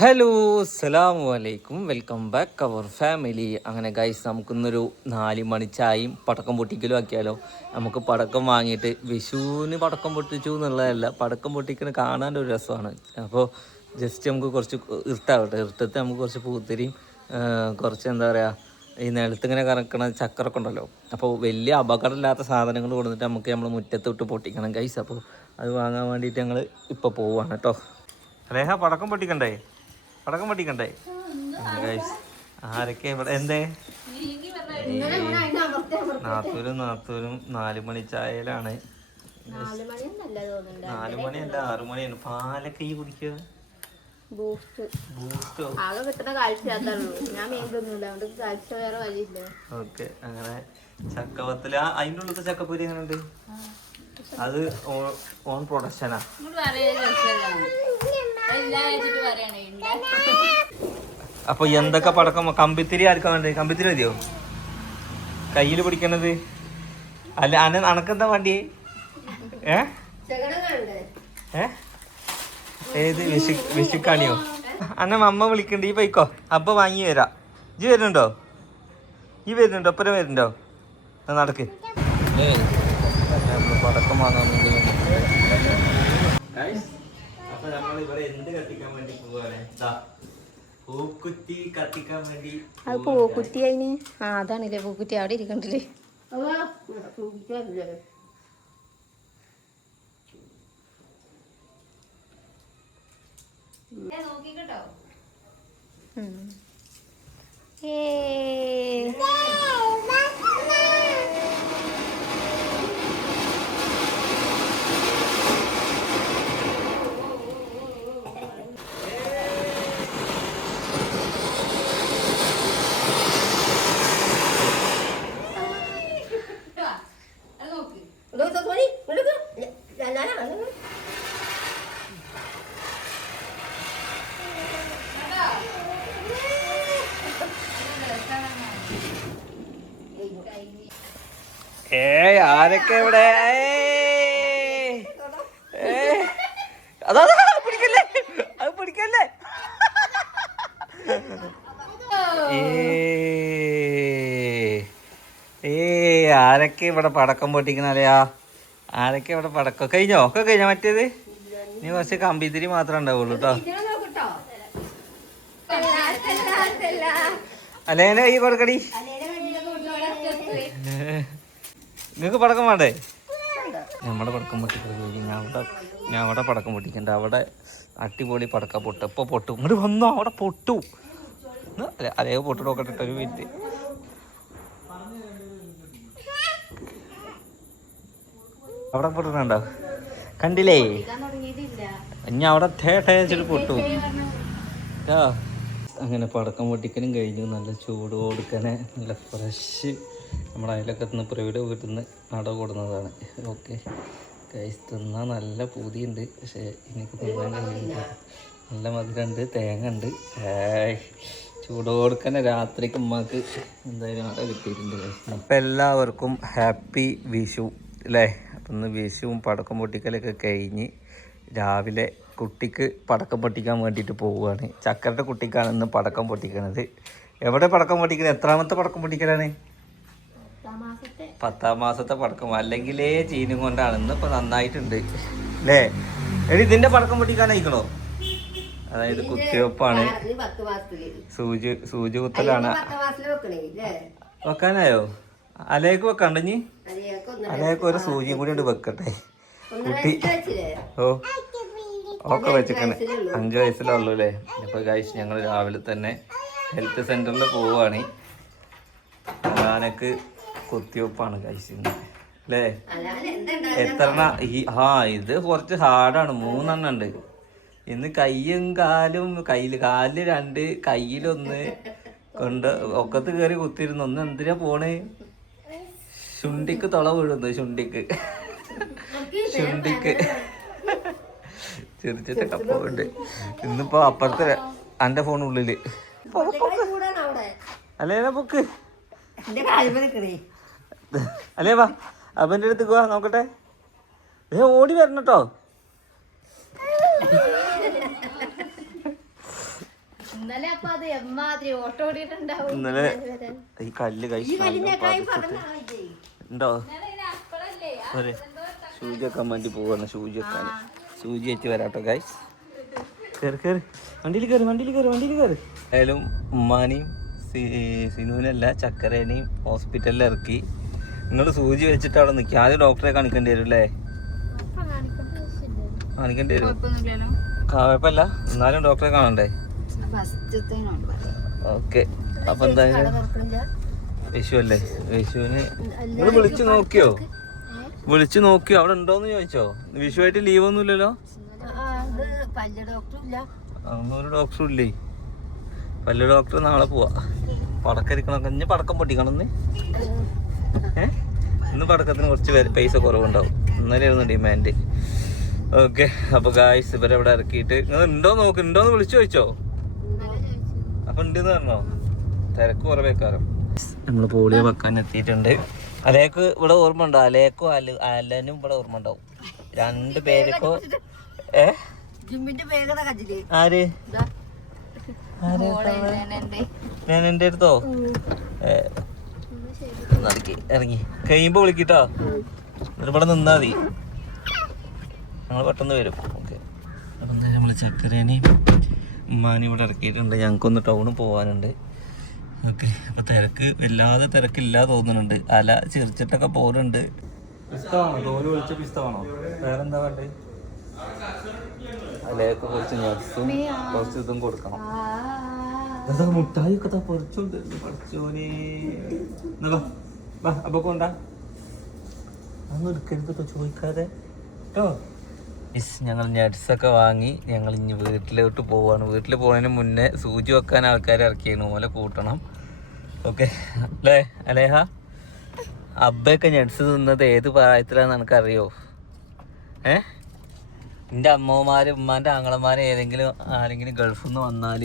Hello അസ്സലാമു അലൈക്കും, welcome back അവർ family. അങ്ങനെ ഗൈസ്, നമുക്കിന്നൊരു 4 മണി ചായയും പടക്കം പൊട്ടിക്കലും ആക്കിയാലോ. നമുക്ക് പടക്കം വാങ്ങിയിട്ട് വിഷുവിന് പടക്കം പൊട്ടിച്ചു എന്നുള്ളതല്ല, പടക്കം പൊട്ടിക്കുന്ന കാണാൻ ഒരു രസമാണ്. അപ്പോൾ ജസ്റ്റ് നമുക്ക് കുറച്ച് ഇരുട്ടത്ത് നമുക്ക് കുറച്ച് പൂത്തിരിയും കുറച്ച് എന്താ പറയുക, ഈ നിലത്തിങ്ങനെ കറക്കണ ചക്കറൊക്കെ ഉണ്ടല്ലോ. അപ്പോൾ വലിയ അപകടമില്ലാത്ത സാധനങ്ങൾ കൊടുത്തിട്ട് നമുക്ക് നമ്മൾ മുറ്റത്തിട്ട് പൊട്ടിക്കണം ഗൈസ്. അപ്പോൾ അത് വാങ്ങാൻ വേണ്ടിയിട്ട് ഞങ്ങൾ ഇപ്പോൾ പോവുകയാണ് കേട്ടോ. രേഖ, പടക്കം പൊട്ടിക്കണ്ടേ? ആരൊക്കെ ഇവിടെ? എന്തേ നാത്തൂരും 4 മണി ചായയിലാണ്. 4 മണിയല്ല, 6 മണിയാണ്. പാലൊക്കെ ഈ കുടിക്കുക. ഓക്കെ, അങ്ങനെ ചക്കവത്തില് അതിൻ്റെ ഉള്ളത്തെ ചക്കപ്പൊരി എങ്ങനെ ഉണ്ട്? അത് ഓൺ പ്രൊഡക്ഷനാ. അപ്പൊ എന്തൊക്കെ പടക്കം? കമ്പിത്തിരി ആർക്കാ വേണ്ടത്? കമ്പിത്തിരി മതിയോ കയ്യിൽ പിടിക്കണത്? അല്ല അനക്കെന്താ വേണ്ടി? ഏത് വിഷുക്കാണിയോ? അന്ന അമ്മ വിളിക്കണ്ട, ഈ പൈക്കോ അപ്പൊ വാങ്ങി വരാം. ഇജ്ജ് വരുന്നുണ്ടോ? ഒപ്പരം വരുന്നുണ്ടോ? നടക്ക്. പടക്കം വാങ്ങാൻ വേണ്ടി അപ്പൊ നമ്മളിവിടെ എന്ത് കത്തിക്കാൻ വേണ്ടി പോവാണ്? പൂക്കുറ്റി കത്തിക്കാൻ വേണ്ടി. അത് പൂക്കുറ്റി അതിന് അതാണില്ലേ പൂക്കുറ്റി, അവിടെ ഇരിക്കണ്ടല്ലേ. നോക്കിട്ടോ. ആരൊക്കെ ഇവിടെ? അതാ പിടിക്കല്ലേ, അത് പിടിക്കല്ലേ. ആരൊക്കെ ഇവിടെ പടക്കം പൊട്ടിക്കണല്ലയാ? ആരൊക്കെ ഇവിടെ പടക്കം കഴിഞ്ഞോ? ഒക്കെ കഴിഞ്ഞോ? മറ്റേത് ഇനി കുറച്ച് കമ്പിത്തിരി മാത്രമേ ഉണ്ടാവുള്ളൂ കേട്ടോ. അല്ലേനെ ഈ കൊടുക്കടി. നിങ്ങൾക്ക് പടക്കം വേണ്ടേ? നമ്മുടെ പടക്കം പൊട്ടിക്കൽ ഞാൻ അവിടെ പടക്കം പൊട്ടിക്കണ്ട. അവിടെ അടിപൊളി പടക്കം പൊട്ടും. ഇപ്പോൾ പൊട്ടും. ഇങ്ങോട്ട് വന്നോ, അവിടെ പൊട്ടു. അതേ പൊട്ടു നോക്കട്ടെ ഒരു മിനിറ്റ്. അവിടെ പൊട്ടുന്നുണ്ടോ? കണ്ടില്ലേ? ഇനി അവിടെ തേട്ടയച്ചിട്ട് പൊട്ടു. അങ്ങനെ പടക്കം പൊട്ടിക്കലും കഴിഞ്ഞു. നല്ല ചൂട് കൊടുക്കാനെ നല്ല ഫ്രഷ് നമ്മുടെ അതിലൊക്കെ നിന്ന് പ്രവിടെ വീട്ടിൽ നിന്ന് നട കൊടുന്നതാണ്. ഓക്കെ ഗൈസ്, തിന്നാൽ നല്ല പൂതിയുണ്ട്. പക്ഷേ എനിക്ക് തിന്നാൻ കഴിയുന്നില്ല. നല്ല മധുരമുണ്ട്, തേങ്ങ ഉണ്ട്. ചൂട് കൊടുക്കാനെ രാത്രിക്ക് ഉമ്മാക്ക് എന്തായാലും നട കിട്ടിയിട്ടുണ്ട്. അപ്പം എല്ലാവർക്കും ഹാപ്പി വിഷു അല്ലേ? അപ്പം ഇന്ന് വിഷുവും പടക്കം പൊട്ടിക്കലൊക്കെ കഴിഞ്ഞ് രാവിലെ കുട്ടിക്ക് പടക്കം പൊട്ടിക്കാൻ വേണ്ടിയിട്ട് പോവുകയാണ്. ചക്കരയുടെ കുട്ടിക്കാണ് ഇന്ന് പടക്കം പൊട്ടിക്കണത്. എവിടെ പടക്കം പൊട്ടിക്കുന്നത്? എത്രാമത്തെ പടക്കം പൊട്ടിക്കലാണ്? 10ാം മാസത്തെ പടക്കം. അല്ലെങ്കിലേ ചീനും കൊണ്ടാണ്. ഇന്നിപ്പോൾ നന്നായിട്ടുണ്ട് അല്ലേ? എടി ഇതിൻ്റെ പടക്കം പൊട്ടിക്കാനായിക്കണോ? അതായത് കുത്തിവെപ്പാണ്, സൂചി കുത്തലാണ്. വെക്കാനായോ? അലേക്ക് വെക്കണ്ടഞ്ഞി? അലേക്ക് ഒരു സൂചിയും കൂടി ഉണ്ട് വെക്കട്ടെ. കുട്ടി ഒക്കെ വെച്ചിക്കണേ. 5 വയസ്സിലുള്ളൂ അല്ലേ? അപ്പോൾ ഗൈസ്, ഞങ്ങൾ രാവിലെ തന്നെ ഹെൽത്ത് സെൻ്ററിൽ പോവുകയാണ്. ഞാനൊക്കെ കുത്തിവെപ്പാണ് ഗൈസ് ഇന്ന് അല്ലേ? എത്രണ്ണ ഇത് കുറച്ച് ഹാർഡാണ്. 3 എണ്ണം ഉണ്ട് ഇന്ന്. കയ്യും കാലും, കാലില് 2, കയ്യിലൊന്ന് കൊണ്ട് ഒക്കത്ത് കയറി കുത്തിയിരുന്നു. ഒന്ന് എന്തിനാ പോണേ? ശുണ്ടിക്ക് തുള വീഴുന്നു. ശുണ്ടിക്ക് ചിരിച്ചിട്ടൊക്കെ പോണ്ട്. ഇന്നിപ്പോ അപ്പുറത്തെ എൻ്റെ ഫോണുള്ളില് അല്ലേ പൊക്ക് അല്ലേ? വാ അവൻ്റെ അടുത്തേക്ക് വാ, നോക്കട്ടെ. ഓടി വരണം കേട്ടോ. ഇന്നലെ അപ്പൊ അത് എമ്മാതിരി ഓട്ടോ ഓടിയിട്ടുണ്ടാവും. ഇന്നലെ ഈ കല്ല് ഉണ്ടോ അതെ സൂചി വെക്കാൻ വേണ്ടി പോവാണ്. സൂചി വെക്കാൻ സൂചി വെച്ച് വരാട്ടോ ഗൈസ്. കയറി കയറി വണ്ടിയിൽ കയറി. ആയാലും ഉമ്മാനെയും സിനുവിനല്ല ചക്കരേനെയും ഹോസ്പിറ്റലിൽ ഇറക്കി. നിങ്ങൾ സൂചി വെച്ചിട്ട് അവിടെ നിൽക്കുക. ആദ്യം ഡോക്ടറെ കാണിക്കേണ്ടി വരും അല്ലേ? കാണിക്കേണ്ടി വരും. കുഴപ്പമില്ല, എന്നാലും ഡോക്ടറെ കാണണ്ടേ? ഓക്കെ. അപ്പൊ എന്തായാലും വിഷു അല്ലേ, വിഷുവിന് നിങ്ങൾ വിളിച്ചു നോക്കിയോ അവിടെ ഉണ്ടോന്ന് ചോദിച്ചോ? വിഷുവായിട്ട് ലീവ് ഒന്നും ഇല്ലല്ലോ? ഒരു ഡോക്ടറും ഇല്ലേ? പല്ല് ഡോക്ടർ നാളെ പോവാ. പടക്കരിക്കണം, ഇനി പടക്കം പൊട്ടിക്കണമെന്ന്. ഇന്ന് പടക്കത്തിന് കുറച്ച് പൈസ കുറവുണ്ടാവും. ഇന്നലെയായിരുന്നു ഡിമാൻഡ്. ഓക്കെ. അപ്പൊ ഗായ്സ് ഇവരെ ഇവിടെ ഇറക്കിയിട്ട് നിങ്ങൾ ഉണ്ടോന്ന് വിളിച്ചു ചോദിച്ചോ? അപ്പൊ ഉണ്ടെന്ന് പറഞ്ഞോ? തിരക്ക് കുറവേക്കാരം. നമ്മൾ പോളിയോ വെക്കാൻ എത്തിയിട്ടുണ്ട്. അലേക്ക് ഇവിടെ ഓർമ്മ ഉണ്ടോ? അലേക്കോ അലനും ഇവിടെ ഓർമ്മ ഉണ്ടാവും. 2 പേർക്കോ ആര് എന്റെ അടുത്തോ ഇറങ്ങി കഴിയുമ്പോ വിളിക്കിട്ടോ. എന്നിട്ട് ഇവിടെ നിന്നാ മതി, ഞങ്ങൾ പെട്ടെന്ന് വരും. ഓക്കെ. അപ്പം എന്തായാലും നമ്മൾ ചക്കരേനെയും ഉമ്മാനെയും ഇവിടെ ഇറക്കിയിട്ടുണ്ട്. ഞങ്ങൾക്കൊന്ന് ടൗണിൽ പോകാനുണ്ട്. ഓക്കെ. അപ്പം വല്ലാതെ തിരക്കില്ല തോന്നുന്നുണ്ട്. അല ചിരിച്ചിട്ടൊക്കെ പോകുന്നുണ്ട്. പിസ്തമാണോ? വേറെന്താ വേണ്ടേ? അലയൊക്കെ കുറച്ച് നട്സും കുറച്ച് ഇതും കൊടുക്കണം. അതാ മുട്ടായി ഒക്കെ പൊറിച്ചോണ്ട് പഠിച്ചോനെ. അപ്പൊ കൊണ്ടാ അതൊന്നും എടുക്കരുത് ചോദിക്കാതെ കേട്ടോ. ഞങ്ങൾ നട്സൊക്കെ വാങ്ങി ഞങ്ങൾ ഇനി വീട്ടിലോട്ട് പോവാണ്. വീട്ടിൽ പോകുന്നതിന് മുന്നേ സൂചി വെക്കാൻ ആൾക്കാരെ ഇറക്കിയാണ്. ഓലെ കൂട്ടണം. ഓക്കെ അല്ലേ അലേഹ? അബ്ബയൊക്കെ നട്സ് തിന്നത് ഏത് പ്രായത്തിലാന്ന് എനിക്കറിയോ? എൻ്റെ അമ്മമാര് ഉമ്മാൻ്റെ ആങ്ങളമാര് ആരെങ്കിലും ഗൾഫിൽ നിന്ന് വന്നാൽ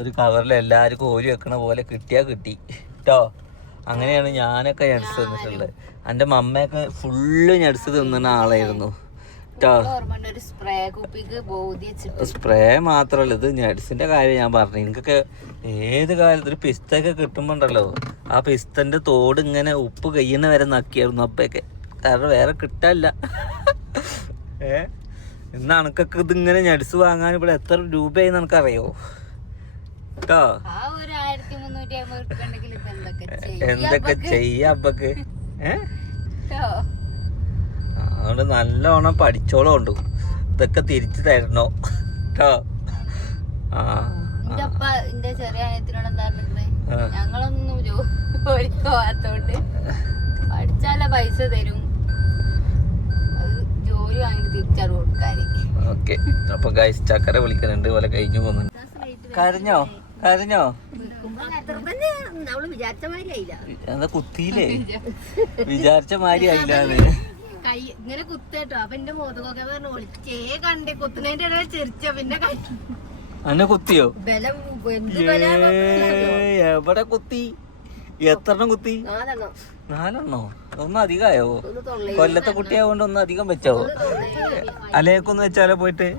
ഒരു കവറിൽ എല്ലാവർക്കും ഓരി വെക്കണ പോലെ കിട്ടിയാൽ കിട്ടി കേട്ടോ. അങ്ങനെയാണ് ഞാനൊക്കെ നട്സ് തിന്നിട്ടുള്ളത്. എൻ്റെ മമ്മയൊക്കെ ഫുള്ള് നട്സ് തിന്നുന്ന ആളായിരുന്നു കേട്ടോ. സ്പ്രേ മാത്രമല്ല, ഇത് നട്സിൻ്റെ കാര്യം ഞാൻ പറഞ്ഞു. എനിക്കൊക്കെ ഏത് കാലത്ത് ഒരു പിസ്തൊക്കെ കിട്ടുമ്പോണ്ടല്ലോ, ആ പിസ്തൻ്റെ തോട് ഇങ്ങനെ ഉപ്പ് കയ്യുന്ന വരെ നക്കിയായിരുന്നു അപ്പൊക്കെ. കാരണം വേറെ കിട്ടാനില്ല. ഇന്ന് അനക്കൊക്കെ ഇതിങ്ങനെ നട്സ് വാങ്ങാൻ ഇവിടെ എത്ര രൂപയായി എനിക്കറിയോ കേട്ടോ. എന്തൊക്കെ ചെയ്യാ അപ്പൊക്ക്. അതുകൊണ്ട് നല്ലോണം പഠിച്ചോളം ഉണ്ട്. ഇതൊക്കെ തിരിച്ചു തരണോ കേട്ടോ. ഞങ്ങളൊന്നും പോവാത്തോണ്ട് പഠിച്ചാല പൈസ തരും, ജോലി വാങ്ങിട്ട് തിരിച്ചാൽ കൊടുക്കാന്. ഓക്കെ. അപ്പൊ ഗൈസ് ചക്കര വിളിക്കുന്നുണ്ട്, പോലെ കഴിഞ്ഞു പോകുന്നുണ്ട്. കരഞ്ഞോ എന്താ കുത്തിയില്ലേ? വിചാരിച്ച മാതിരി ആയില്ലാന്ന് കൈ ഇങ്ങനെ കുത്തേട്ടോ. അപ്പൊ എന്റെ മോതൊക്കെ പറഞ്ഞു ഒളിച്ചേ കണ്ടേ കുത്തുന്നതിന്റെ ഇടയിൽ ചെറിച്ച. പിന്നെ അന്നെ കുത്തിയോ? ബലം എവിടെ കുത്തി? എത്രണ്ണം കുത്തി? 4 ഒന്നും അധികമായോ? കൊല്ലത്തെ കുട്ടിയായോണ്ട് ഒന്നും അധികം വെച്ചോ? അലയൊക്കൊന്ന് വെച്ചാലോ പോയിട്ട്?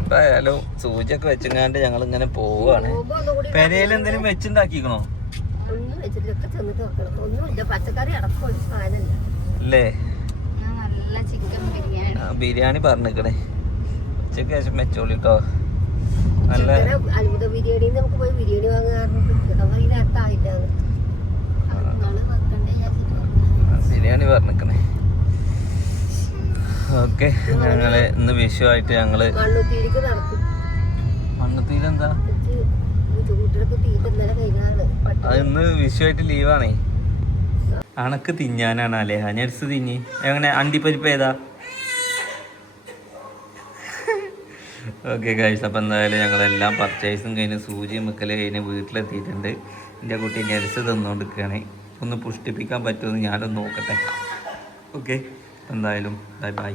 എന്തായാലും സൂചിയൊക്കെ വെച്ചങ്ങാണ്ട് ഞങ്ങൾ ഇങ്ങനെ പോവാണ്. പെരയിൽ എന്തെങ്കിലും വെച്ചുണ്ടാക്കിക്കണോ? അല്ലേ? ബിരിയാണി പറഞ്ഞിക്കണേ ഉച്ചക്ക് ശേഷം വെച്ചോളി കേട്ടോ. നല്ല ബിരിയാണി പറഞ്ഞിക്കണേ. ഓക്കെ. ഞങ്ങള് ഇന്ന് വിഷുവായിട്ട് ഞങ്ങള് മണ്ണുത്തീരെന്താ അത് ഇന്ന് വിഷുവായിട്ട് ലീവാണേ. അണക്ക് തിന്നാനാണ് അല്ലേ? നട്സ് തിങ്ങി എങ്ങനെ? അണ്ടിപ്പരിപ്പ് ഏതാ? Okay guys. അപ്പം എന്തായാലും ഞങ്ങളെല്ലാം പർച്ചേസും കഴിഞ്ഞ് സൂചിയും വെക്കൽ കഴിഞ്ഞ് വീട്ടിലെത്തിയിട്ടുണ്ട്. എൻ്റെ കുട്ടി നട്സ് തിന്നുകൊണ്ടിരിക്കുകയാണ്. ഒന്ന് പുഷ്ടിപ്പിക്കാൻ പറ്റുമെന്ന് ഞാനൊന്ന് നോക്കട്ടെ. ഓക്കെ. എന്തായാലും ബൈ.